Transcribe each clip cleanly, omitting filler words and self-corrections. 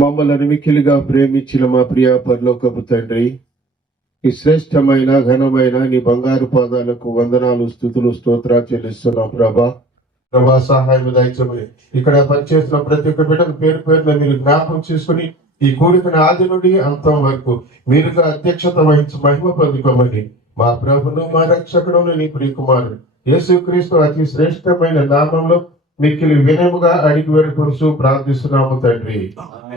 మమ్మల్ని మిక్కిలిగా ప్రేమించిన మా ప్రియ పరలోకపు తండ్రి, ఈ శ్రేష్టమైన ఘనమైన నీ బంగారు పాదాలకు వందనాలు, స్తుతులు, స్తోత్రాలు చెల్లిస్తున్నాం ప్రభా. సహాయం దయచమని ఇక్కడ పనిచేసిన ప్రతి ఒక్క బిడ్డను పేరు పేరున మీరు జ్ఞాపకం చేసుకుని ఈ కూడికని ఆది నుండి అంతం వరకు మీరుగా అధ్యక్షత వహించి మహిమ పొందుకోమని మా ప్రభును మా రక్షకుడు నీ ప్రియకుమారుడు యేసుక్రీస్తు అతి శ్రేష్టమైన నామంలో మిక్కిలి వినయముగా అడిగి వేడుకొనుచు ప్రార్థిస్తున్నాము తండ్రి,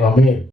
ఆమేన్.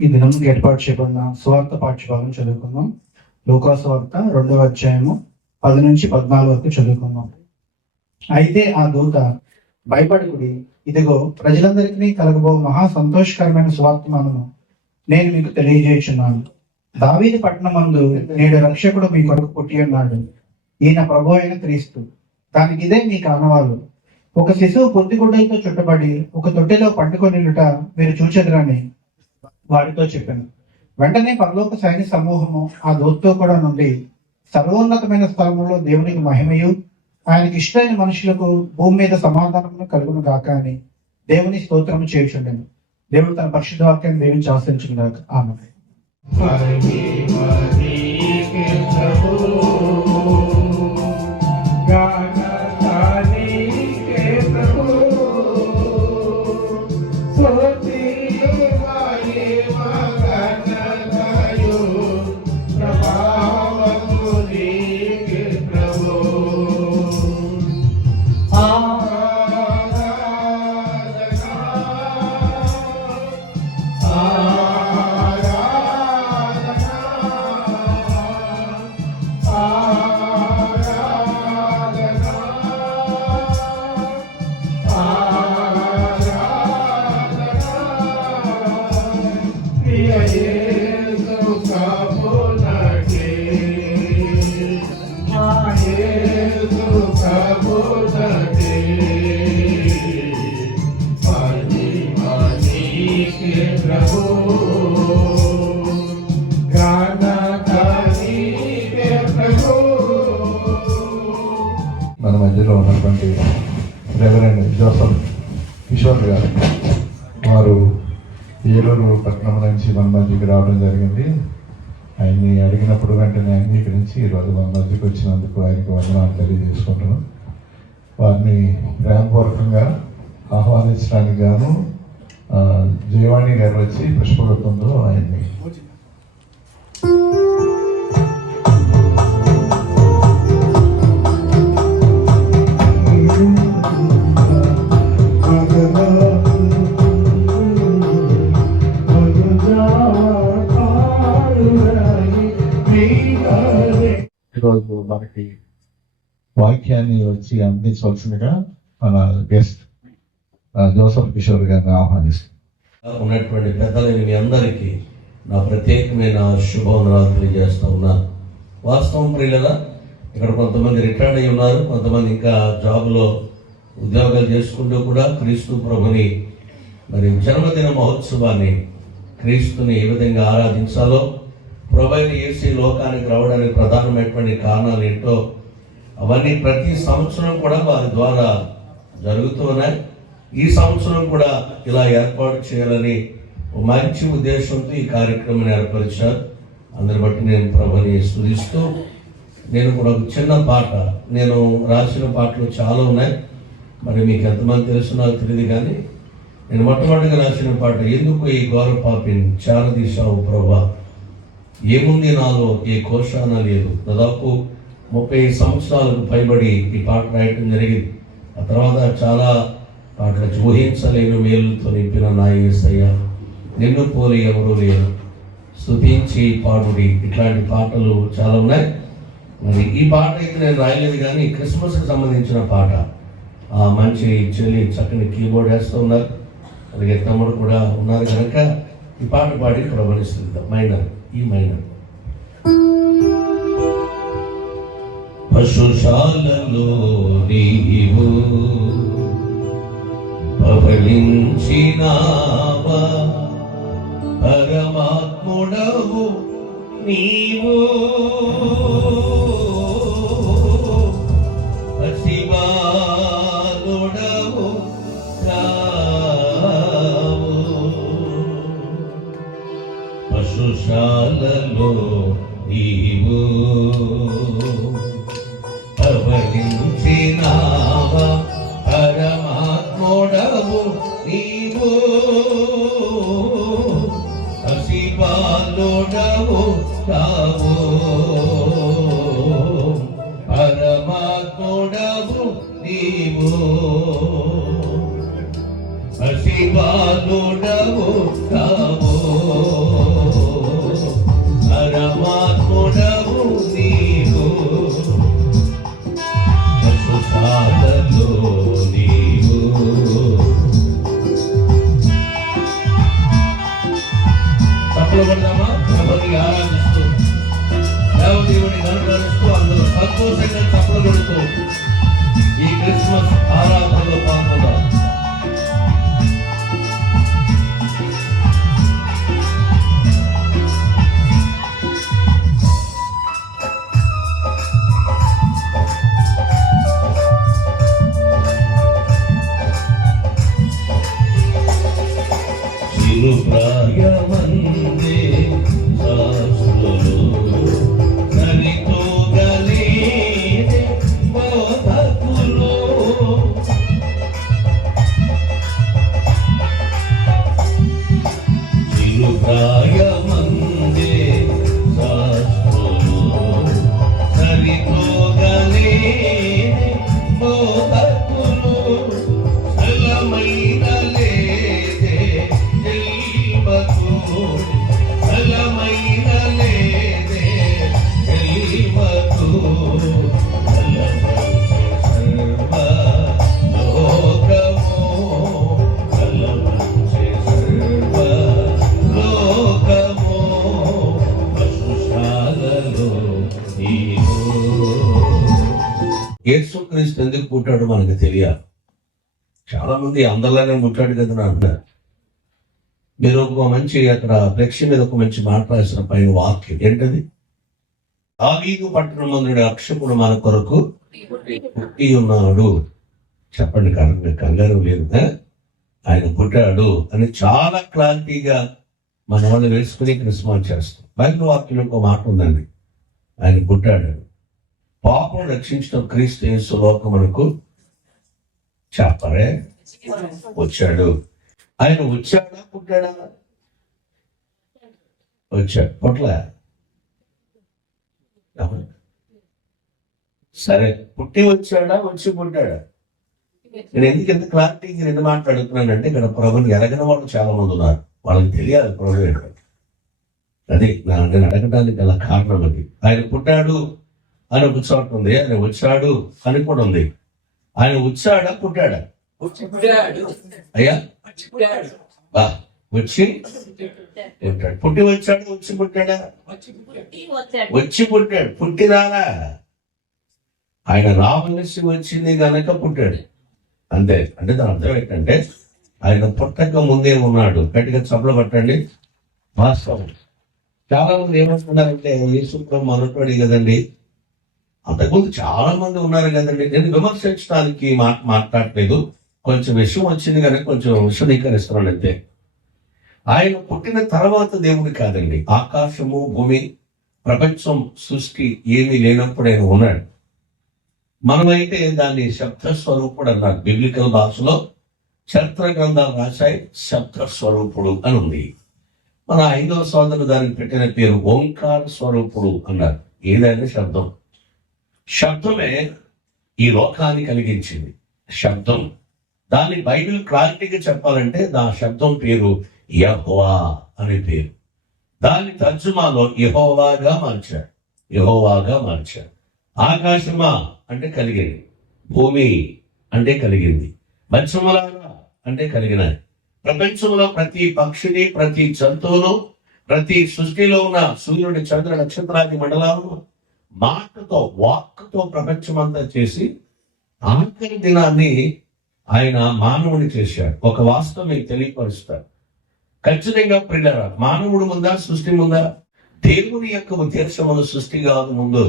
ఈ దినం ఏర్పాటు చేయబడిన సువార్త పాఠ్యభాగం చదువుకుందాం. లూకా సువార్త 2వ అధ్యాయము 10 నుంచి 14 వరకు చదువుకుందాం. అయితే ఆ దూత, భయపడకుడి, ఇదిగో ప్రజలందరికీ కలగబో మహా సంతోషకరమైన సువార్తమానము నేను మీకు తెలియజేయుచున్నాను. దావీదు పట్టణమందు నేడు రక్షకుడు మీ కొరకు పుట్టి ఉన్నాడు. ఈయన ప్రభు అయిన క్రీస్తు. దానికి ఇదే మీకు ఆనవాలు. ఒక శిశువు పొత్తిగుడ్డలతో చుట్టబడి ఒక తొట్టెలో పండుకొనిలుట మీరు చూచెదరని వాడితో చెప్పాను. వెంటనే పరలోక సైన్య సమూహము ఆ దూతతో కూడా నుండి, సర్వోన్నతమైన స్థలంలో దేవునికి మహిమయు, ఆయనకి ఇష్టమైన మనుషులకు భూమి మీద సమాధానమును కలుగును గాక అని దేవుని స్తోత్రము చేయుచుండెను. దేవుడు తన పరిశుద్ధ వాక్యాన్ని దీవించి ఆశ్రయించుగాక. ఆమేన్. మన మధ్యలో ఉన్నటువంటి రెవరెండ్ జోసఫ్ కిషోర్ గారు వారు ఏలూరు పట్టణం నుంచి మన మధ్యకి రావడం జరిగింది. ఆయన్ని అడిగినప్పుడు వెంటనే అంగీకరించి ఈరోజు మన మధ్యకి వచ్చినందుకు ఆయనకు వందనాలు తెలియజేసుకుంటున్నాం. వారిని ప్రేమపూర్వకంగా ఆహ్వానించడానికి గాను జయవాణి గారు వచ్చి పుష్పగుప్తంతో ఆయన్ని ఈరోజు మనకి వాక్యాన్ని వచ్చి అందించవలసిందిగా మన గెస్ట్ జోసఫ్ కిషోర్ గారిని ఆహ్వానిస్తున్నాం. ఉన్నటువంటి పెద్దలైన మీ అందరికీ నా ప్రత్యేకమైన శుభవందనాలు తెలియజేస్తూ ఉన్నాను. వాస్తవం ప్రియులరా, ఇక్కడ కొంతమంది రిటైర్డ్ అయి ఉన్నారు, కొంతమంది ఇంకా జాబ్లో ఉద్యోగాలు చేసుకుంటూ కూడా క్రీస్తు ప్రభుని మరి జన్మదిన మహోత్సవాన్ని క్రీస్తుని ఏ విధంగా ఆరాధించాలో, ప్రభువైన యేసు లోకానికి రావడానికి ప్రధానమైనటువంటి కారణాలు ఏంటో అవన్నీ ప్రతి సంవత్సరం కూడా వారి ద్వారా జరుగుతూ ఉన్నాయి. ఈ సంవత్సరం కూడా ఇలా ఏర్పాటు చేయాలని మంచి ఉద్దేశంతో ఈ కార్యక్రమాన్ని ఏర్పరిచారు. అందరి బట్టి నేను ప్రభుని స్తుతిస్తూ, నేను కూడా ఒక చిన్న పాట, నేను రాసిన పాటలు చాలా ఉన్నాయి, మరి మీకు ఎంతమంది తెలుసు నాకు తెలియదు, కానీ నేను మొట్టమొదటిగా రాసిన పాట ఎందుకు ఈ ఘోర పాపిని చారదీశావు ప్రభా, ఏముంది నాలో ఏ కోశాన లేదు. దాదాపు 30 సంవత్సరాలకు పైబడి ఈ పాట రాయటం జరిగింది. ఆ తర్వాత చాలా పాటలు ఊహించలేని మేలుతో నింపిన నా యేసయ్య, నిన్ను పోలి ఎవరూ లేరు, స్తుతించి పాడుడి, ఇట్లాంటి పాటలు చాలా ఉన్నాయి. మరి ఈ పాట అయితే నేను రాయలేదు, కానీ క్రిస్మస్కి సంబంధించిన పాట ఆ మంచి చెల్లి చక్కని కీబోర్డ్ వేస్తూ ఉన్నారు, అలాగే తమ్ముడు కూడా ఉన్నారు కనుక ఈ పాట పాడి ప్రవహిస్తుంది. మైనర్, ఈ మైనర్. పశుశాలలో నీవు పవళించినావా, పరమాత్ముడవు నీవు, శివాలుడవు కావు. పశుశాలలో నీవు పవళించినావా, పరమాత్ముడవు నీవు, శివాలుడవు కావు. పరమాత్ముడవు నీవు, శివాలుడవు కావు. పరమాత్ముడవు నీవు, పశుశాలలో నీవు. తప్పులు పడదామా? ప్రభుని ఆరాధిస్తూ, దేవదేవుని కనుగరుస్తూ, అందరూ సంతోషంగా తప్పులు కొడుతూ ఈ క్రిస్మస్ ఆరాధనలో పాల్గొన్నారు. యేసుక్రీస్తు ఎందుకు పుట్టాడో మనకు తెలియాలి. చాలా మంది అందరిలానే పుట్టాడు కదా అని అంటారు. మీరు ఒక మంచి అక్కడ ఫ్లెక్స్ మీద ఒక మంచి మాట రాసిన పైన వాక్యం ఏంటది? దావీదు పట్టణమందుడి రక్షకుడు మన కొరకు పుట్టి ఉన్నాడు. చెప్పండి, కంగారు లేదు. ఆయన పుట్టాడు అని చాలా క్లారిటీగా మన వాళ్ళు వేసుకుని క్రిస్మస్ చేస్తాం. బైబిల్ వాక్యం ఒక మాట ఉందండి, ఆయన పుట్టాడు. పాపం రక్షించిన క్రీస్తు యేసు లోకమునకు చెప్పరే వచ్చాడు. ఆయన వచ్చాడా పుట్టాడా? వచ్చాడు. పుట్ల సరే, పుట్టి వచ్చాడా వచ్చి పుట్టాడా? నేను ఎంత క్లారిటీకి రెండు మాట్లాడుతున్నానంటే ఇక్కడ ప్రభుని ఎరగని వాళ్ళు చాలా మంది ఉన్నారు. వాళ్ళకి తెలియాలి ప్రభు ఏంటో. అది నేను అడగడానికి గల కారణం అది. ఆయన పుట్టాడు అని ఒక చోట ఉంది, ఆయన వచ్చాడు అని కూడా ఉంది. ఆయన వచ్చాడా పుట్టాడా? అయ్యా బా వచ్చి పుట్టాడు. పుట్టి వచ్చాడు వచ్చి పుట్టాడా? వచ్చి పుట్టాడు. పుట్టినారా? ఆయన రావలసి వచ్చింది గనక పుట్టాడు అంతే. అంటే దాని అర్థం ఏంటంటే ఆయన పుట్టక ముందే ఉన్నాడు. గట్టిగా చప్పలు పట్టండి. వాస్తవం. చాలా మంది ఏమంటున్నారంటే యేసు ప్రభు మనటోడు కదండి, అంతకుముందు చాలా మంది ఉన్నారు కదండి. నేను విమర్శించడానికి మాట్లాడలేదు, కొంచెం విషయం వచ్చింది కనుక కొంచెం విశదీకరిస్తున్నాను అంతే. ఆయన పుట్టిన తర్వాత దేవుడు కాదండి. ఆకాశము భూమి ప్రపంచం సృష్టి ఏమీ లేనప్పుడు ఆయన ఉన్నాడు. మనమైతే దాన్ని శబ్ద స్వరూపుడు అన్నారు. బిబ్లికల్ భాషలో చరిత్ర గ్రంథాలు రాశాయి, శబ్ద స్వరూపుడు అని ఉంది. మన 5వ సోదరులు దానికి పెట్టిన పేరు ఓంకార స్వరూపుడు అన్నారు. ఏదైనా శబ్దం, శబ్దమే ఈ లోకాన్ని కలిగించింది. శబ్దం, దాన్ని బైబిల్ క్లారిటీగా చెప్పాలంటే దా శబ్దం పేరు యెహోవా అనే పేరు. దాన్ని తర్జుమాలో యెహోవాగా మార్చాడు. యెహోవాగా మార్చాడు. ఆకాశమా అంటే కలిగింది, భూమి అంటే కలిగింది, మత్స్యములారా అంటే కలిగినాయి. ప్రపంచంలో ప్రతి పక్షిని, ప్రతి జంతువును, ప్రతి సృష్టిలో ఉన్న సూర్యుడి, చంద్ర, నక్షత్రాది మండలాలను మాటతో, వాక్కుతో ప్రపంచమంతా చేసి ఆఖరి దినాన్ని ఆయన మానవుని చేశాడు. ఒక వాస్తవం మీకు తెలియపరుస్తాడు. ఖచ్చితంగా ప్రియులారా, మానవుడు ముందా సృష్టి ముందా? దేవుని యొక్క ఉద్దేశమును సృష్టి కాదు ముందు.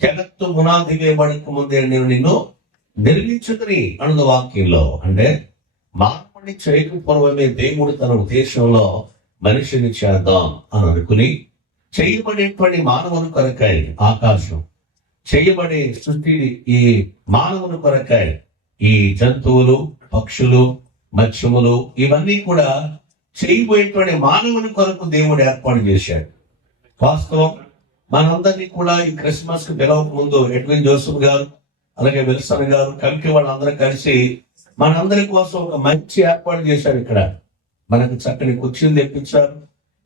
జగత్తు పునాది వేయబడక ముందే నేను నిన్ను నిర్మించుకుని అన్న వాక్యంలో. అంటే మానవుని చేయకపోవడమే దేవుడు తన ఉద్దేశంలో మనిషిని చేద్దాం అని అనుకుని చేయబడేటువంటి మానవుని కొరకాయ ఆకాశం, చేయబడే సృష్టి ఈ మానవుని కొరకాయ ఈ జంతువులు, పక్షులు, మత్స్యములు ఇవన్నీ కూడా చేయబోయేటువంటి మానవుని కొరకు దేవుడు ఏర్పాటు చేశాడు. వాస్తవం. మనందరినీ కూడా ఈ క్రిస్మస్ కు పిలవక ముందు ఎడ్విన్ జోసెఫ్ గారు, అలాగే విల్సన్ గారు, కమిటీ వాళ్ళందరూ కలిసి మనందరి కోసం ఒక మంచి ఏర్పాటు చేశారు. ఇక్కడ మనకు చక్కని కుర్చీలు తెప్పించారు,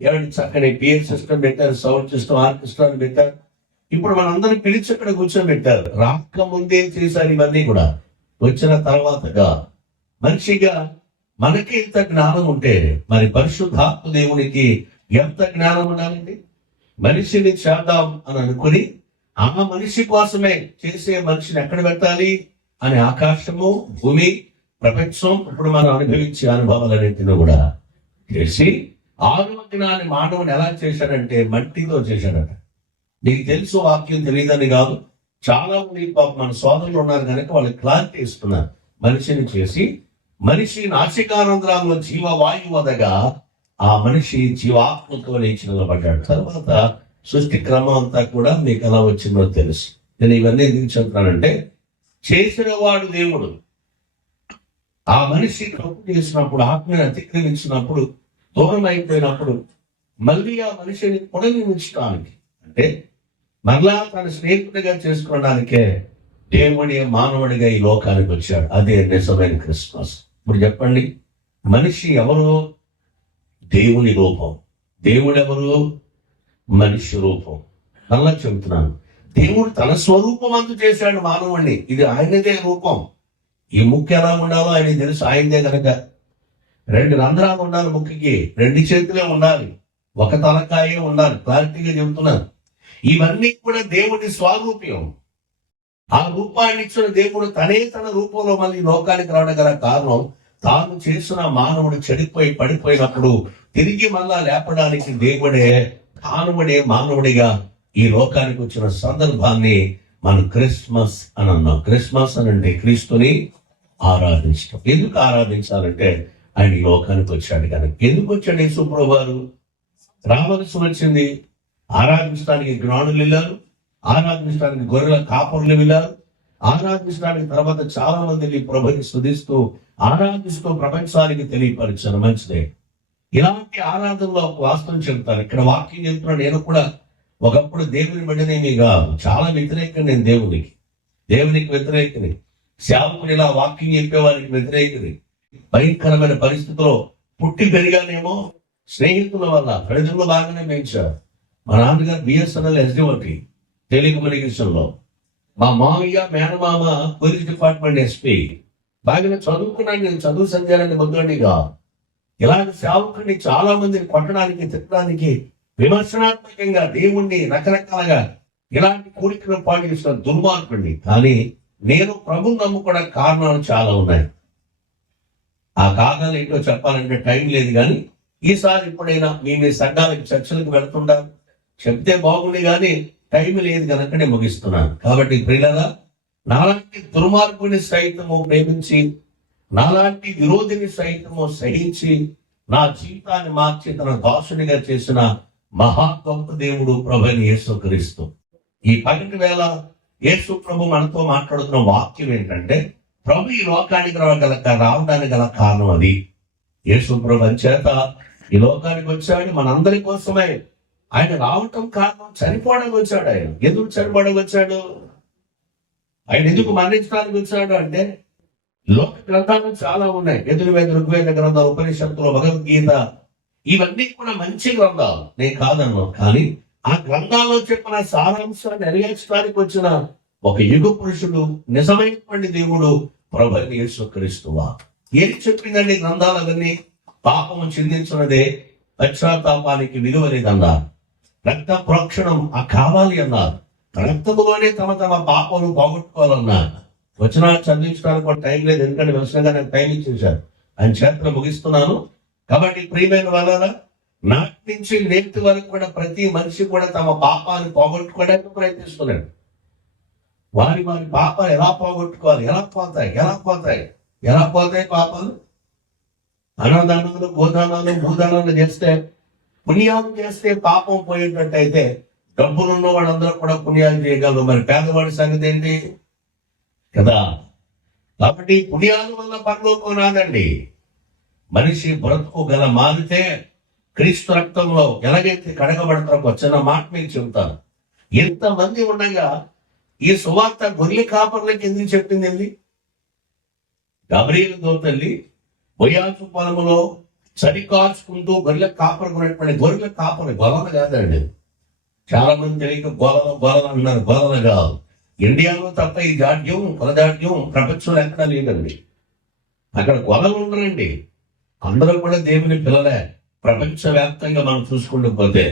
ఎవరికి చక్కని పిఎం సిస్టమ్ పెట్టారు, సౌండ్ సిస్టమ్, ఆర్కెస్ట్రాలు పెట్టారు. ఇప్పుడు మనందరినీ పిలిచి అక్కడ కూర్చోబెట్టారు. రాక ముందే చేశారు ఇవన్నీ కూడా. వచ్చిన తర్వాతగా మనిషిగా మనకి ఇంత జ్ఞానం ఉంటే మరి పరిశుద్ధాత్మ దేవునికి ఎంత జ్ఞానం ఉండాలండి? మనిషిని చేద్దాం అని అనుకుని ఆ మనిషి కోసమే చేసే మనిషిని ఎక్కడ పెట్టాలి అని ఆకాశము, భూమి, ప్రపంచం, ఇప్పుడు మనం అనుభవించే అనుభవాలన్నింటినీ కూడా చేసి 6వ దినాన్ని మానవుని ఎలా చేశాడంటే మట్టితో చేశాడట. నీకు తెలుసు, వాక్యం తెలియదని కాదు. చాలా మంది మన సోదరులు ఉన్నారు కనుక వాళ్ళకి క్లారిటీ ఇస్తున్నారు. మనిషిని చేసి మనిషి నాసికానంద్రాల్లో జీవవాయువు వదగా ఆ మనిషి జీవాత్మతో లేచి నిలబడ్డాడు. తర్వాత సృష్టి క్రమం అంతా కూడా మీకు ఎలా వచ్చిందో తెలుసు. నేను ఇవన్నీ ఎందుకు చెప్తానంటే చేసిన వాడు దేవుడు. ఆ మనిషి తప్పు చేసినప్పుడు, ఆత్మని అతిక్రమించినప్పుడు, దూరం అయిపోయినప్పుడు మళ్ళీ ఆ మనిషిని పునర్నిర్మించడానికి, అంటే మరలా తన స్నేహితుడిగా చేసుకోవడానికే దేవుడి మానవుడిగా ఈ లోకానికి వచ్చాడు. అదే నిజమైన క్రిస్మస్. ఇప్పుడు చెప్పండి, మనిషి ఎవరు? దేవుని రూపం. దేవుడు ఎవరు? మనిషి రూపం. అలా చెబుతున్నాను. దేవుడు తన స్వరూపం అందు చేశాడు మానవుడిని. ఇది ఆయనదే రూపం. ఈ ముక్కు ఎలా ఉండాలో ఆయన తెలుసు. ఆయనదే కనుక 2 రంధ్రాలు ఉండాలి ముక్కుకి, 2 చేతులే ఉండాలి, ఒక తలకాయే ఉండాలి. క్లారిటీగా చెబుతున్నాను. ఇవన్నీ కూడా దేవుడి స్వరూప్యం. ఆ రూపాన్ని ఇచ్చిన దేవుడు తనే తన రూపంలో మళ్ళీ లోకానికి రావడం గల కారణం, తాను చేసిన మానవుడు చెడిపోయి పడిపోయినప్పుడు తిరిగి మళ్ళా లేపడానికి దేవుడే మానవుడిగా ఈ లోకానికి వచ్చిన సందర్భాన్ని మనం క్రిస్మస్ అని అన్నాం. క్రిస్మస్ అని అంటే క్రీస్తుని ఆరాధించడం. ఎందుకు ఆరాధించాలంటే ఆయన ఈ లోకానికి వచ్చాడు కనుక. ఎందుకు వచ్చాడు యేసుప్రభువు వారు? రావలసి వచ్చింది. ఆరాధించడానికి జ్ఞానులు వెళ్ళారు, ఆరాధించడానికి గొర్రెల కాపరులు వెళ్ళారు, ఆరాధించడానికి తర్వాత చాలా మంది ప్రభుని స్తుతిస్తూ ఆరాధిస్తూ ప్రపంచానికి తెలియపరిచారు. మంచిదే. ఇలాంటి ఆరాధనలో ఒక వాస్తవం చెప్తారు. ఇక్కడ వాక్యం చెప్తున్నాను. నేను కూడా ఒకప్పుడు దేవుని బిడ్డనేమి కాదు, చాలా వ్యతిరేకం. నేను దేవునికి వ్యతిరేకని, సేవకుని ఇలా వాక్యం చెప్పేవారికి వ్యతిరేకని. భయంకరమైన పరిస్థితిలో పుట్టి పెరిగానేమో, స్నేహితుల వల్ల తల్లిదండ్రులు బాగానే పెంచారు. మా నాన్నగారు బిఎస్ఎన్ఎల్ ఎస్డిఓటి టెలికమ్యూనికేషన్ లో, మా మామయ్య మేనమామ పోలీస్ డిపార్ట్మెంట్ ఎస్పీ. బాగా చదువుకున్నాను నేను, చదువు సంధ్యాలని ముందుగా. ఇలాంటి సేవకుడిని చాలా మందిని కొట్టడానికి, తిట్టడానికి, విమర్శనాత్మకంగా దేవుణ్ణి రకరకాలుగా ఇలాంటి కోరికలు పాటిస్తున్న దుర్మార్గుడిని. కానీ నేను ప్రభువు నమ్ముకోవడానికి కారణాలు చాలా ఉన్నాయి. ఆ కారణాలు ఏంటో చెప్పాలంటే టైం లేదు, కానీ ఈసారి ఎప్పుడైనా మీ సంఘాలకి చర్చలకు వెళ్తుంటారు, చెప్తే బాగుంది, కానీ టైం లేదు కనుక నేను ముగిస్తున్నాను. కాబట్టి ప్రియులారా, నాలాంటి దుర్మార్గుని సైతము ప్రేమించి, నాలాంటి విరోధిని సైతము సహించి, నా జీవితాన్ని మార్చి తన దాసునిగా చేసిన మహా గొప్ప దేవుడు ప్రభువైన యేసుక్రీస్తు. ఈ పగటి వేళ యేసు ప్రభు మనతో మాట్లాడుతున్న వాక్యం ఏంటంటే, ప్రభు ఈ లోకానికి రావడానికి గల కారణం అది. యేసు ప్రభు చేత ఈ లోకానికి వచ్చాడు మనందరి కోసమే. ఆయన రావటం కారణం చనిపోవడానికి వచ్చాడు. ఆయన ఎందుకు చనిపోవడానికి వచ్చాడు? ఆయన ఎందుకు మరణించడానికి వచ్చాడు అంటే, లోక గ్రంథాలు చాలా ఉన్నాయి. యజుర్వేద, ఋగ్వేద గ్రంథాలు, ఉపనిషత్తులు, భగవద్గీత, ఇవన్నీ కూడా మంచి గ్రంథాలు, నేను కాదన్నా. కానీ ఆ గ్రంథాల్లో చెప్పిన సారాంశాన్ని నెరవేర్చడానికి వచ్చిన ఒక యుగ పురుషుడు, నిజమైనటువంటి దేవుడు ప్రభువైన యేసుక్రీస్తువా. ఏం చెప్పిందండి గ్రంథాలు? అవన్నీ పాపము చిందించినదే, పశ్చాత్తాపానికి విలువలేదన్నారు, రక్త ప్రోక్షణం కావాలి అన్నారు, రక్తములోనే తమ పాపము పోగొట్టుకోవాలన్నారు. వచ్చిన చదివించడానికి కూడా టైం లేదు, ఎందుకంటే విషయంగా నాకు టైం ఇచ్చేసారు. ఆయన చేతులు ముగిస్తున్నాను. కాబట్టి ప్రియమైన వాళ్ళ, నాటి నుంచి నేటి వరకు కూడా ప్రతి మనిషి కూడా తమ పాపాన్ని పోగొట్టుకోవడానికి ప్రయత్నిస్తున్నాడు. వారి పాపాలు ఎలా పోగొట్టుకోవాలి? ఎలా పోతాయి పాపాలు? అన్నదానాలు, గోదానాలు, భూదానాలు చేస్తే, పుణ్యాలు చేస్తే పాపం పోయేటట్టయితే డబ్బులున్న వాళ్ళందరూ కూడా పుణ్యాలు చేయగలరు. మరి పేదవాడి సంగతి ఏంటి కదా? కాబట్టి పుణ్యాల వల్ల పరలోకం రాదండి. మనిషి బ్రతుకు గల మారితే క్రీస్తు రక్తంలో ఎలాగైతే కడగబడతారో ఒక చిన్న మాట మీకు చెబుతాను. ఎంతమంది ఉండగా ఈ సువార్త గొర్రెల కాపర్లకి ఎందుకు చెప్పింది? గబ్రియలు దూతల్లి బొయాసు పొలములో చలి కాచుకుంటూ గొర్రెల కాపరుకున్నటువంటి గొర్రెల కాపరు గొలలు కాదండి. చాలా మంది తెలియక గొలలు అన్నారు. గొలలు కాదు. ఇండియాలో తప్ప ఈ జాడ్యం, కులజాడ్యం ప్రపంచంలో ఎక్కడా లేదండి. అక్కడ గొలలు ఉండరండి. అందరూ కూడా దేవుని పిల్లలే, ప్రపంచవ్యాప్తంగా మనం చూసుకుంటూ పోతే.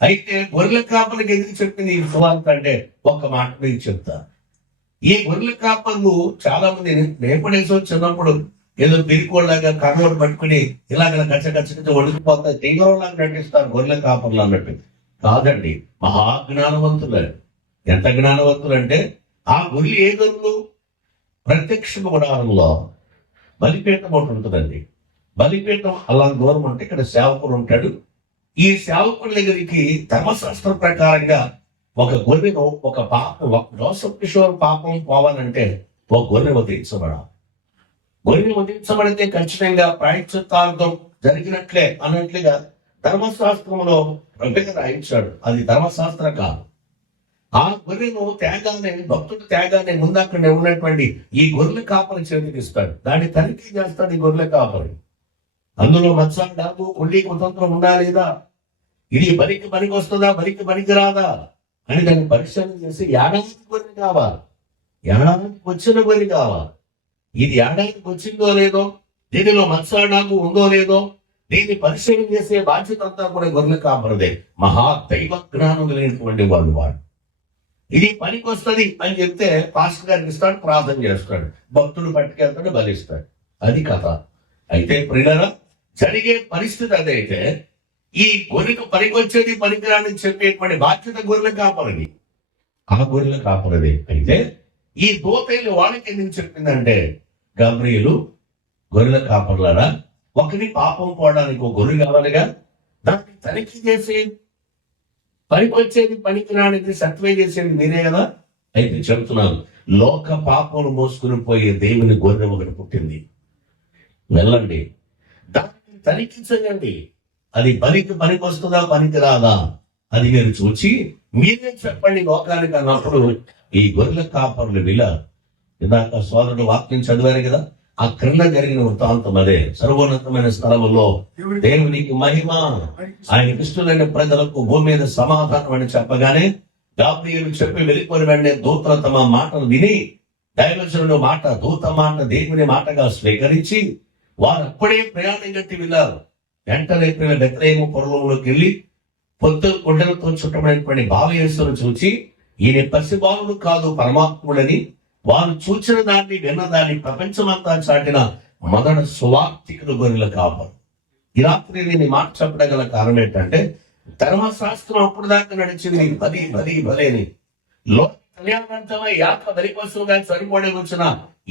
అయితే గొర్రెల కాపర్లకు ఎందుకు చెప్పింది ఈ సువార్త అంటే, ఒక్క మాట మీకు చెప్తా. ఈ గొర్రెల కాపర్లు చాలా మంది నేపడేసో చిన్నప్పుడు ఏదో పిరికోళ్ళగా కర్రలు పట్టుకుని ఇలాగ కచ్చ వణికిపోతాయి, తీగలాగా నటిస్తారు గొర్రెల కాపర్లు అన్నట్టు. కాదండి, మహాజ్ఞానవంతులే. ఎంత జ్ఞానవంతులు అంటే, ఆ గొర్రెలు ఏ గొర్రెలు? ప్రత్యక్ష గుడారంలో బలిపీఠం ఒకటి ఉంటుందండి. బలిపీఠం అలా దూరం అంటే ఇక్కడ సేవకుడు ఉంటాడు. ఈ సేవకుడి దగ్గరికి ధర్మశాస్త్ర ప్రకారంగా ఒక గొర్రెను, ఒక జోసెఫ్ కిషోర్ పాపం పోవాలంటే ఒక గొర్రె వధించబడాలి. గొర్రె వధించబడితే ఖచ్చితంగా ప్రాయశ్చిత్తార్థం జరిగినట్లే అన్నట్లుగా ధర్మశాస్త్రంలో రాయించాడు. అది ధర్మశాస్త్ర కాదు. ఆ గొర్రెను త్యాగాన్ని, భక్తుడు త్యాగాన్ని ముందు అక్కడ ఉన్నటువంటి ఈ గొర్రెల కాపరి చేతికి ఇస్తాడు. దాన్ని తనిఖీ చేస్తాడు ఈ గొర్రెల కాపరి. అందులో మత్స, డాబు, కుళ్ళి, కుతంత్రం ఉందా లేదా, ఇది పనికి వస్తుందా, పనికి రాదా అని దాన్ని పరిశీలన చేసి ఏడాదికి గొర్రె కావాలి, ఏడాదికి వచ్చిన గొర్రె కావాలి. ఇది ఏడాదికి వచ్చిందో లేదో, దీనిలో మత్స, డాబు ఉందో లేదో, దీన్ని పరిశీలన చేసే బాధ్యత అంతా కూడా గొర్రెల కాపరిదే. మహా దైవ జ్ఞానం లేనటువంటి వాడు. ఇది పనికి వస్తుంది అని చెప్తే పాస్టర్ గారికి ఇస్తాడు, ప్రార్థన చేస్తాడు, భక్తుడు పట్టుకెళ్తాడు, బలిస్తాడు. అది కథ. అయితే ప్రియులారా, జరిగే పరిస్థితి అదైతే ఈ గొర్రెకు పనికొచ్చేది పనికిరాని చెప్పేటువంటి బాధ్యత గొర్రెల కాపరిది, ఆ గొర్రెల కాపరిది. అయితే ఈ దూత వాళ్ళకి ఎందుకు చెప్పిందంటే, గబ్రియేలు, గొర్రెల కాపర్లారా, ఒకటి పాపం పోవడానికి ఒక గొర్రె కావాలిగా, దాన్ని తనిఖీ చేసి పనికొచ్చేది పనికిరానికి సత్వే చేసేది మీరే కదా. అయితే చెప్తున్నాను, లోక పాపం మోసుకుని పోయే దేవుని గొర్రె ఒకటి పుట్టింది. వెళ్ళండి, దాన్ని తనిఖించండి, అది పనికి వస్తుందా పనికి రాదా అది మీరు చూచి మీరే చెప్పండి లోకానికి అన్నప్పుడు ఈ గొర్రెల కాపరులు ఇందాక సోదరుడు వాక్యం చదివారు కదా, ఆ క్రింద జరిగిన వృత్తాంతం అదే. సర్వోన్నతమైన స్థలములో దేవునికి మహిమ, ఆయన ఇష్టమైన ప్రజలకు భూమి మీద సమాధానం అని చెప్పగానే గాబ్రియేలు చెప్పి వెళ్ళిపోయిన వెంటనే దూతలు తమ మాటలు విని దైవజనుడు మాట, దూత మాట దేవుని మాటగా స్వీకరించి వారు అప్పుడే ప్రయాణం గట్టి వెళ్ళారు. వెంటనే బెత్లెహేము పొలంలోకి వెళ్ళి పొత్తు గుడ్డలతో చుట్టబడినటువంటి బాలయేసును చూచి ఈయన పసిబాలుడు కాదు పరమాత్ముడని వారు చూచిన దాన్ని విన్న దాన్ని ప్రపంచమంతా చాటిన మొదటి సువార్తికులు గొర్రెల కాపరు. ఈ రాత్రి నేను మాట చెప్పడం గల కారణం ఏంటంటే, ధర్మశాస్త్రం అప్పుడు దాకా నడిచింది బలి లోక కళ్యాణార్థమై యాత్ర బలి పశువుగా సరిపడే వచ్చిన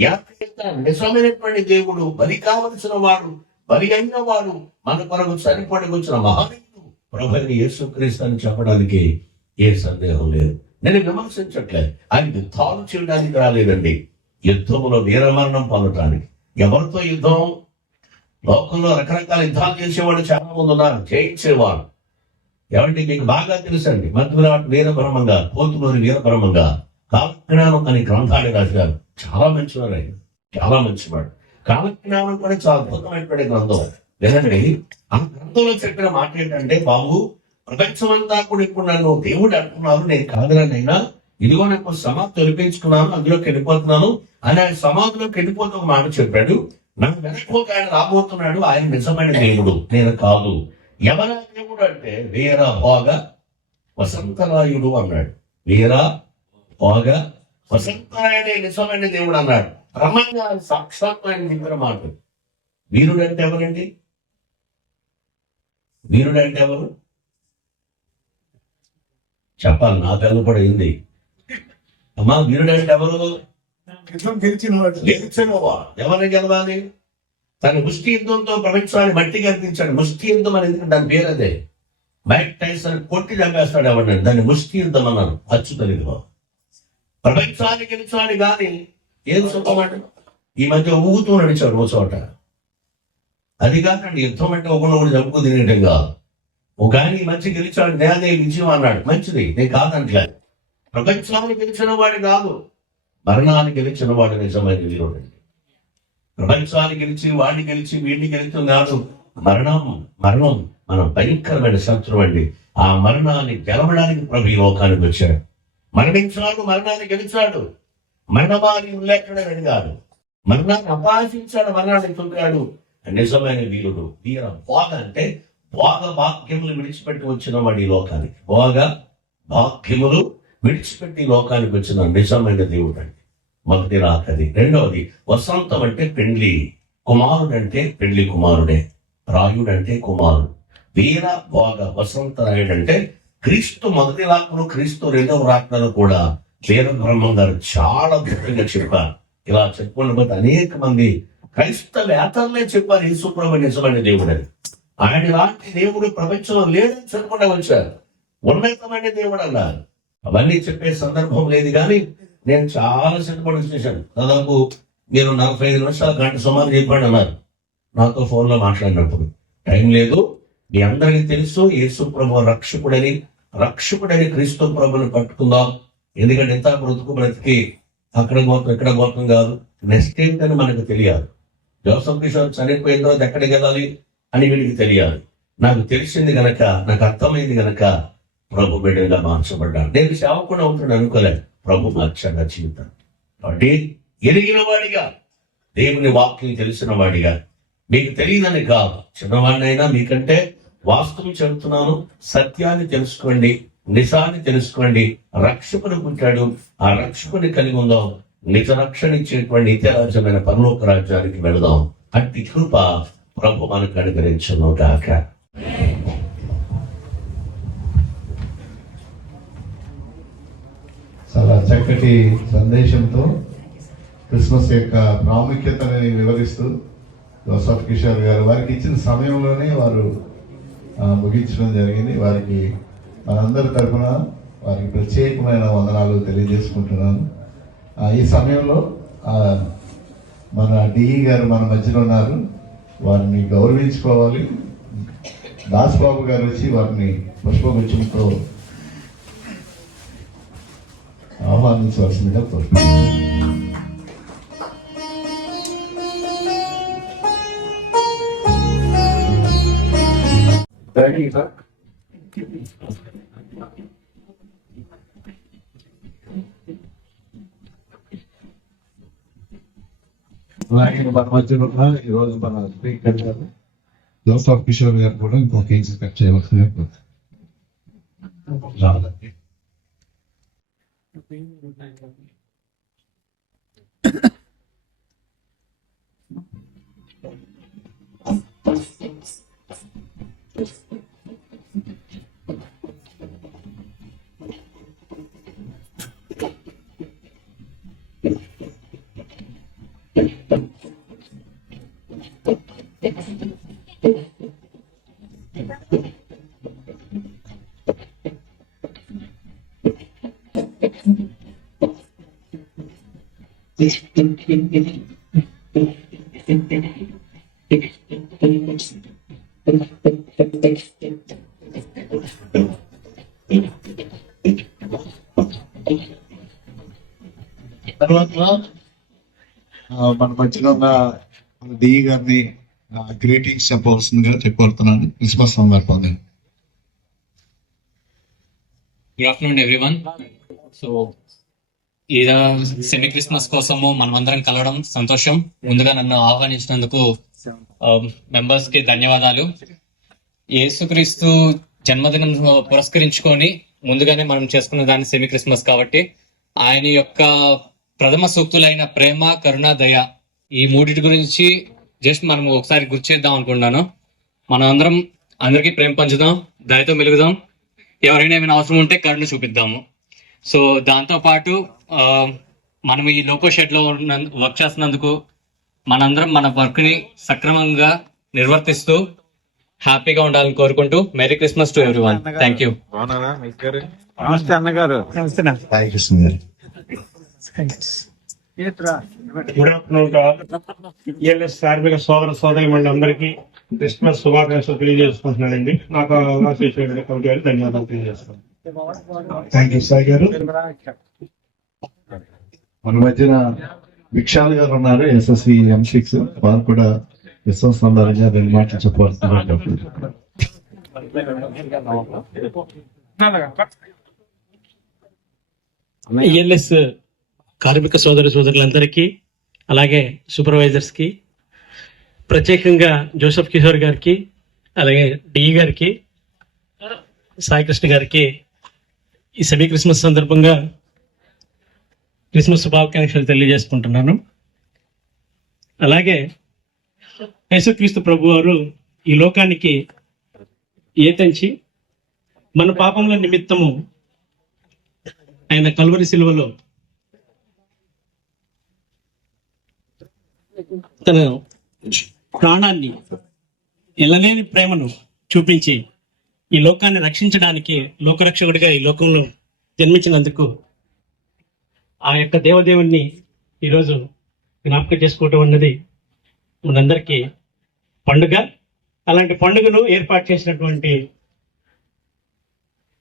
యాత్ర నిజమైనటువంటి దేవుడు, బలి కావలసిన వాడు, బలి అయిన వాడు, మన కొరకు సరిపడి వచ్చిన మహానీయుడు ప్రభువైన యేసుక్రీస్తు అని చెప్పడానికి ఏ సందేహం లేదు. నేను విమర్శించట్లేదు, ఆయన యుద్ధాలు చేయడానికి రాలేదండి, యుద్ధంలో వీరమరణం పొందటానికి. ఎవరితో యుద్ధం? లోకంలో రకరకాల యుద్ధాలు చేసేవాడు చాలా మంది ఉన్నారు, జయించేవాడు. ఎవరికి మీకు బాగా తెలుసండి, మధ్యరాట్ వీరబ్రహ్మంగా, పోతులూరి వీరబ్రహ్మంగా, కాలజ్ఞానం అని గ్రంథాన్ని రాశారు. చాలా మంచివారు ఆయన, చాలా మంచివాడు. కాలజ్ఞానం కూడా చాలా అద్భుతమైనటువంటి గ్రంథం. వినండి, ఆ గ్రంథంలో చెప్పిన మాట ఏంటంటే, బాబు ప్రపంచమంతా కూడా ఇప్పుడు నన్ను దేవుడు అంటున్నారు, నేను కాదురానైనా ఇదిగో నాకు సమాధి తొలిపించుకున్నాను, అందులోకి వెళ్ళిపోతున్నాను అని ఆయన సమాధిలోకి వెళ్ళిపోతూ ఒక మాట చెప్పాడు. నాకు వెనక్కి ఆయన రాబోతున్నాడు, ఆయన నిజమైన దేవుడు, నేను కాదు. ఎవరా దేవుడు అంటే వీర భోగ వసంతరాయుడు అన్నాడు. వీర భోగ వసంతరాయుడే నిజమైన దేవుడు అన్నాడు. రమంగా సాక్షాత్ ఆయన చెప్పిన మాట. వీరుడు అంటే ఎవరండి? వీరుడు అంటే ఎవరు చెప్పాలి, నా పిల్లలు కూడా అయింది అమ్మా. వీరుడు అంటే ఎవరు? గెలిచినవాడు. ఎవరిని గెలవాలి? తన ముష్టి యుద్ధంతో ప్రపంచాన్ని మట్టి కల్పించాడు. ముష్టి యుద్ధం అని ఎందుకంటే దాని పేరు అదే. మైక్ టైసన్ కొట్టి చంపేస్తాడు ఎవరిని, దాన్ని ముష్టి యుద్ధం అన్నాను. అచ్చు తెలుగులో ప్రపంచాన్ని గెలిచాడు కానీ ఏం చెప్పమంట, ఈ మధ్య ఊగుతూ నడిచాడు ఓ చోట. అది కాకండి యుద్ధం అంటే ఒకడు చంపు తినేయటం కాదు. ఒక ఆయన ఈ మధ్య గెలిచాడు, నేనే విజయం అన్నాడు. మంచిది, నేను కాదంటలేదు. ప్రపంచాన్ని గెలిచిన వాడు కాదు, మరణాన్ని గెలిచిన వాడు నిజమైన వీరుడు. ప్రపంచాన్ని గెలిచి వాడిని గెలిచి వీడిని గెలిచి కాదు. మరణం మన భయంకరమైన శత్రువు అండి. ఆ మరణాన్ని గెలవడానికి ప్రభు ఈ లోకానికి వచ్చాడు. మరణించాడు, మరణాన్ని గెలిచాడు. మరణవారి ఉల్లేఖనే అడిగాడు, మరణాన్ని అపహాసించాడు, మరణాన్ని తొక్కాడు. నిజమైన వీరుడు. వీర భోగ అంటే భోగ భాగ్యములు విడిచిపెట్టి వచ్చిన వాడు ఈ లోకానికి. భోగ భాగ్యములు విడిచిపెట్టి లోకానికి వచ్చిన నిజమైన దేవుడు అండి. మొదటి రాకది. రెండవది వసంతం అంటే పెండ్లి, కుమారుడు అంటే పెండ్లి కుమారుడే, రాయుడు అంటే కుమారుడు. వీర భోగ వసంత రాయుడు అంటే క్రీస్తు మొదటి రాకను క్రీస్తు రెండవ రాకను కూడా వీర బ్రహ్మం గారు చాలా గొప్పగా చెప్పారు. ఇలా చెప్పుకుంటే అనేక మంది క్రైస్తవేతరులే చెప్పారు యేసుప్రభు నిజమైన దేవుడు అని. ఆయన లాంటి దేవుడు ప్రపంచంలో లేదని చెప్పకుండా వచ్చారు. ఉన్నతమైన దేవుడు అన్నారు. అవన్నీ చెప్పే సందర్భం లేదు కానీ నేను చాలా సిద్ధపడి చేశాను. దాదాపు మీరు 45 నిమిషాల గంట సుమారు చెప్పాడు అన్నారు నాతో ఫోన్లో మాట్లాడినప్పుడు. టైం లేదు, మీ అందరికీ తెలుసు యేసుప్రభు రక్షకుడని క్రీస్తు ప్రభుని పట్టుకుందాం. ఎందుకంటే ఎంత బ్రతికి అక్కడ గోత్రం ఇక్కడ గోత్రం కాదు, నెక్స్ట్ ఏంటని మనకు తెలియాలి. జోసఫ్ కిషోర్ చనిపోయిన తర్వాత ఎక్కడికి వెళ్ళాలి అని వీడికి తెలియాలి. నాకు తెలిసింది గనక, నాకు అర్థమైంది గనక ప్రభు బిడ్డగా మార్చబడ్డాడు. నేను సేవకుడు అవుతాడు అనుకోలేదు, ప్రభు మార్చాడు జీవితం. కాబట్టి ఎరిగిన వాడిగా, దేవుని వాక్యం తెలిసిన వాడిగా, మీకు తెలియదని కాదు, చిన్నవాడినైనా మీకంటే వాస్తవం చెబుతున్నాను, సత్యాన్ని తెలుసుకోండి. నిజాన్ని తెలుసుకోండి. రక్షకుడు పుట్టాడు, ఆ రక్షకుని కలిగి ఉందాం. నిజ రక్షణ ఇచ్చేటువంటి నిత్యరాజ్యమైన పరలోక రాజ్యానికి వెళదాం. అట్టి కృప ప్రభు మనకు అనుగ్రహించును గాక. చాలా చక్కటి సందేశంతో క్రిస్మస్ యొక్క ప్రాముఖ్యతని వివరిస్తూ జోసఫ్ కిషోర్ గారు వారికి ఇచ్చిన సమయంలోనే వారు ముగించడం జరిగింది. వారికి మనందరి తరఫున వారికి ప్రత్యేకమైన వందనాలు తెలియజేసుకుంటున్నాను. ఈ సమయంలో మన డిఈ గారు మన మధ్యలో ఉన్నారు, వారిని గౌరవించుకోవాలి. దాస్ బాబు గారు వచ్చి వారిని పుష్పగుచ్చంతో ఆహ్వానించవలసిందిగా కోరుతున్నాను. అలాగే మన మధ్యలో ఉన్న ఈరోజు మన స్పీకర్ గారు జోసఫ్ కిషోర్ గారు కూడా ఇంకో కేసు కట్ చేయవలసిందిగా కోరుతున్నాను. తర్వాత మన మధ్యలో ఉన్న డిఈ గారిని గ్రీటింగ్స్ చెప్పవలసిందిగా చెప్పబడుతున్నాను క్రిస్మస్ సందర్భంగా. Good afternoon everyone. సో ఈ సెమీ క్రిస్మస్ కోసము మనమందరం కలవడం సంతోషం. ముందుగా నన్ను ఆహ్వానించినందుకు మెంబర్స్ కి ధన్యవాదాలు. యేసుక్రీస్తు జన్మదినం పురస్కరించుకొని ముందుగానే మనం చేసుకున్న దాన్ని సెమీ క్రిస్మస్ కాబట్టి ఆయన యొక్క ప్రథమ సూక్తులైన ప్రేమ, కరుణ, దయ ఈ మూడిటి గురించి జస్ట్ మనం ఒకసారి గుర్తు చేద్దాం అనుకుంటున్నాను. మనం అందరికీ ప్రేమ పంచుదాం, దయతో మెలుగుదాం, ఎవరైనా ఏమైనా అవసరం ఉంటే కరుణ చూపిద్దాము. సో దాంతో పాటు మనం ఈ లోకో షెడ్ లో వర్క్ చేస్తున్నందుకు మనందరం మన వర్క్ ని సక్రమంగా నిర్వర్తిస్తూ హ్యాపీగా ఉండాలని కోరుకుంటూ merry Christmas to everyone. Thank you. Good afternoon ELS కార్మిక సోదర సోదరిమణులు అందరికీ క్రిస్మస్ శుభాకాంక్షలు తెలియజేసుకుంటున్నానండి. నాకు అవకాశం ఇచ్చిన కమిటీ గారికి ధన్యవాదాలు తెలియజేస్తాను. థ్యాంక్ యూ సాయి గారు. మన మధ్యన విక్షాల్ గారు ఉన్నారు, ఎస్ఎస్సి M6. వారు కూడా క్రిస్మస్ సందర్భంగా 2 మాటలు చెప్పవలసిందిగా. ఈఎల్ఎస్ కార్మిక సోదరులందరికీ, అలాగే సూపర్వైజర్స్ కి, ప్రత్యేకంగా జోసఫ్ కిషోర్ గారికి, అలాగే డిఈ గారికి, సాయి కృష్ణ గారికి ఈ సెమీ క్రిస్మస్ సందర్భంగా క్రిస్మస్ శుభాకాంక్షలు తెలియజేసుకుంటున్నాను. అలాగే యేసుక్రీస్తు ప్రభు వారు ఈ లోకానికి ఏతంచి మన పాపముల నిమిత్తము ఆయన కల్వరి శిలువలో తన ప్రాణాన్ని, ఎల్లలేని ప్రేమను చూపించి ఈ లోకాన్ని రక్షించడానికి లోకరక్షకుడిగా ఈ లోకంలో జన్మించినందుకు ఆ యొక్క దేవదేవుణ్ణి ఈరోజు జ్ఞాపకం చేసుకోవటం అన్నది మనందరికీ పండుగ. అలాంటి పండుగను ఏర్పాటు చేసినటువంటి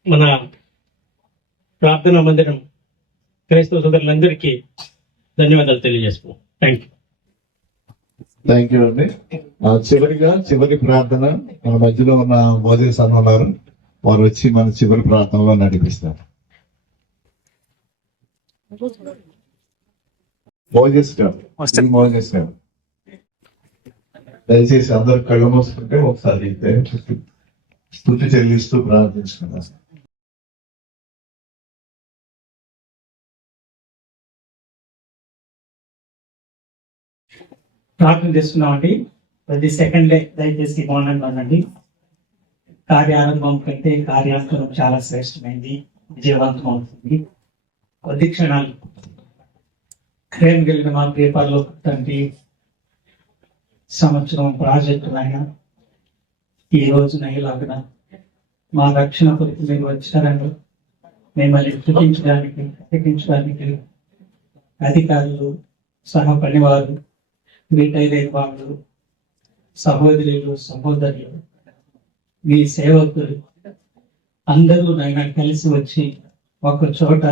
మన ప్రార్థనా మందిరం క్రైస్తవ సోదరులందరికీ ధన్యవాదాలు తెలియజేస్తున్నాం. Thank you. థ్యాంక్ యూ అండి. చివరి ప్రార్థన మన మధ్యలో ఉన్న మోదీస్ అన్న ఉన్నారు, వారు వచ్చి మన చివరి ప్రార్థనలో నడిపిస్తారు. మోజెస్ గారు దయచేసి అందరు కళ్ళు మూసుకుంటే ఒకసారి స్తుతి చెల్లిస్తూ ప్రార్థించుకున్నారు. ప్రార్థన చేస్తున్నామండి. ప్రతి సెకండ్ డే దయచేసి మౌనంగా ఉండండి. కార్యారంభం కంటే కార్యాంతం చాలా శ్రేష్టమైంది, విజయవంతం అవుతుంది. కొద్ది క్షణాలు క్రేమ్ కలిగిన మా పేపర్లో తండ్రి సంవత్సరం ప్రాజెక్టు అయినా ఈ రోజున ఇలాగన మా రక్షణ కొరకు మీరు వచ్చారని మిమ్మల్ని స్థుతించడానికి అధికారులు, సహ పనివారు, రిటైర్ అయిన వాళ్ళు, సహోదరులు, సహోదరులు, మీ సేవకులు అందరూ నాయన కలిసి వచ్చి ఒక చోట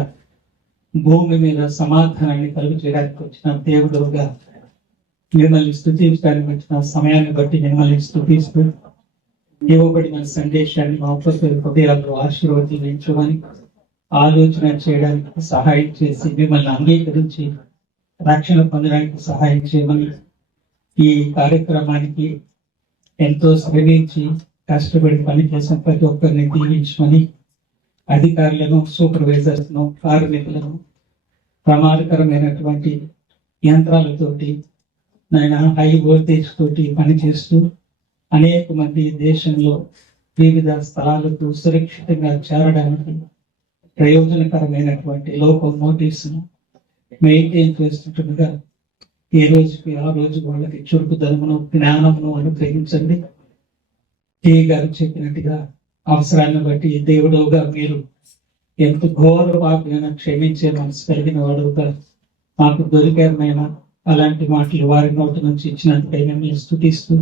భూమి మీద సమాధానాన్ని కలుగు చేయడానికి వచ్చిన దేవుడుగా మిమ్మల్ని స్తుతించడానికి వచ్చిన సమయాన్ని బట్టి మిమ్మల్ని స్తుతిస్తూ ఇవ్వబడిన సందేశాన్ని మా హృదయాల్లో ఆశీర్వదించమని ఆలోచన చేయడానికి సహాయం చేసి మిమ్మల్ని అంగీకరించి రక్షణ పొందడానికి సహాయం చేయమని ఈ కార్యక్రమానికి ఎంతో శ్రమించి కష్టపడి పనిచేసిన ప్రతి ఒక్కరిని దీవించమని అధికారులను, సూపర్వైజర్స్ను, కార్మికులను ప్రమాదకరమైనటువంటి యంత్రాలతోటి నాయన హై వోల్టేజ్ తోటి పనిచేస్తూ అనేక మంది దేశంలో వివిధ స్థలాలకు సురక్షితంగా చేరడానికి ప్రయోజనకరమైనటువంటి లోకోమోటివ్స్ ను మెయింటైన్ చేస్తుండగా ఏ రోజుకి ఆ రోజు వాళ్ళకి చురుకుదనమును, జ్ఞానమును అనుగ్రహించండి. టీ గారు చెప్పినట్టుగా అవసరాన్ని బట్టి దేవుడుగా మీరు ఎంత ఘోర పాపమైన క్షమించే మనసు కలిగిన వాడుగా మాకు దొరికారనైనా అలాంటి మాటలు వారి నోటి నుంచి ఇచ్చినందుకై మిమ్మల్ని స్తుతిస్తూ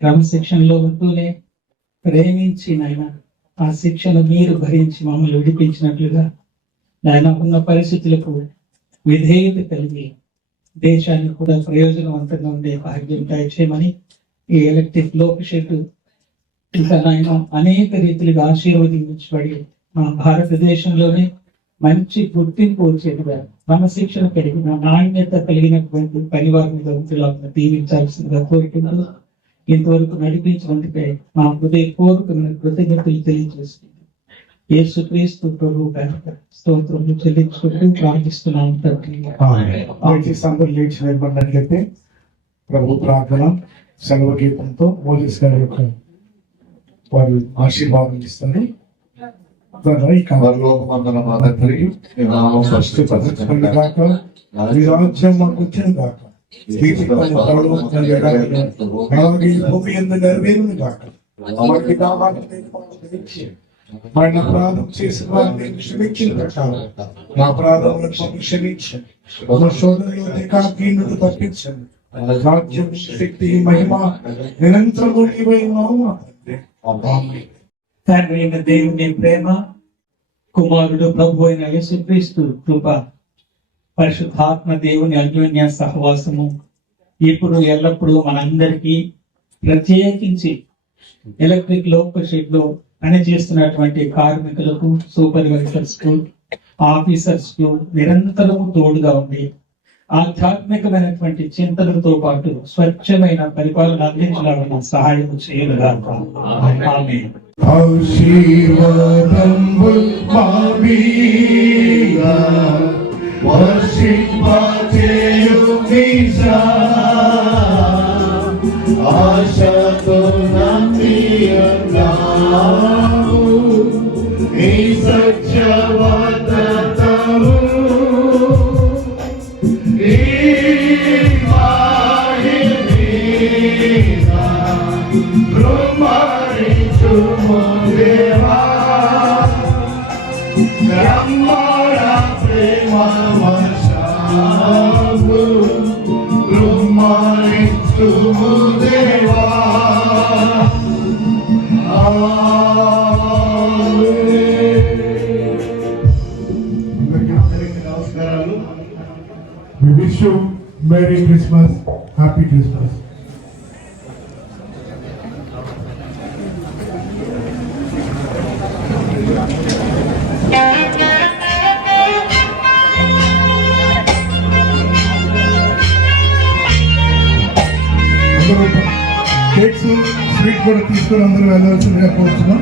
క్రమశిక్షణలో ఉంటూనే ప్రేమించి నాయన ఆ శిక్షను మీరు భరించి మమ్మల్ని విడిపించినట్లుగా నాయన ఉన్న పరిస్థితులకు విధేయత కలిగి దేశానికి కూడా ప్రయోజనవంతంగా ఉండే భాగ్యం దయచేయమని ఈ ఎలక్ట్రిక్ లోక్ షెడ్ ఇంకా నాయన అనేక రీతిలుగా ఆశీర్వదించబడి మన భారతదేశంలోనే మంచి గుర్తింపు వచ్చేదిగా క్రమశిక్షణ కలిగిన నాణ్యత కలిగినటువంటి పరివారాన్ని దీవించాల్సిందిగా కోరుకుంటూ ఇంతవరకు నడిపించినందుకై మా హృదయపూర్వకమైన కృతజ్ఞతలు తెలియజేస్తుంది. యేసుక్రీస్తు ప్రభువు స్తోత్రములు చెల్లించుకుంటూ ప్రార్థిస్తున్నాం తండ్రి. అందరూ లేచి నిలబడినట్లయితే ప్రభు ప్రార్థన సెలవు గీతంతో మోదీస్ గారి యొక్క వారు ఆశీర్వాదం ఇస్తారు. పరలోకమందున మా తండ్రి, నీ నామం పరిశుద్ధపరచబడును గాక. మీ రాజ్యం మాకు వచ్చును గాక. అలాగే ఈ భూమి యందు నెరవేరును గాక. మనకి కావాలని ఆయన అపరాధం చేసిన వారిని క్షమించిన ప్రకారం నా అపరాధములను క్షమించండి. మా శోధనలో ఏకాకీనుడు తప్పించండి. రాజ్యం, శక్తి, మహిమ నిరంతరము నీవై ఉన్నావు. ఆమేన్. తండ్రి అయిన దేవుని ప్రేమ, కుమారుడు ప్రభు అయిన యేసుక్రీస్తు కృప, పరిశుద్ధాత్మ దేవుని అన్యోన్య సహవాసము ఇప్పుడు ఎల్లప్పుడూ మనందరికీ, ప్రత్యేకించి ఎలక్ట్రిక్ లోక్ షెడ్ లో పనిచేస్తున్నటువంటి కార్మికులకు, సూపర్వైజర్స్ కు, ఆఫీసర్స్ కు నిరంతరము తోడుగా ఉండి ఆధ్యాత్మికమైనటువంటి చింతనతో పాటు స్వచ్ఛమైన పరిపాలన అందించడానికి సహాయం చేయనుగాక. ఆమేన్. ఆశీర్వాదము మా మీద వర్షింపచేయు మీసా, ఆశతో నమ్మియున్నాము నీ సత్యవాదతము. ఈ మాయ మీద కృపణించుము దేవా, బ్రహ్మణ ప్రేమ వర్షము కృపణించుము దేవా. నమస్కారాలు. We wish you Merry Christmas, Happy Christmas. Cakes, sweet కూడా తీసుకొని అందరూ వెళ్ళవలసిందిగా కోరుతున్నాం.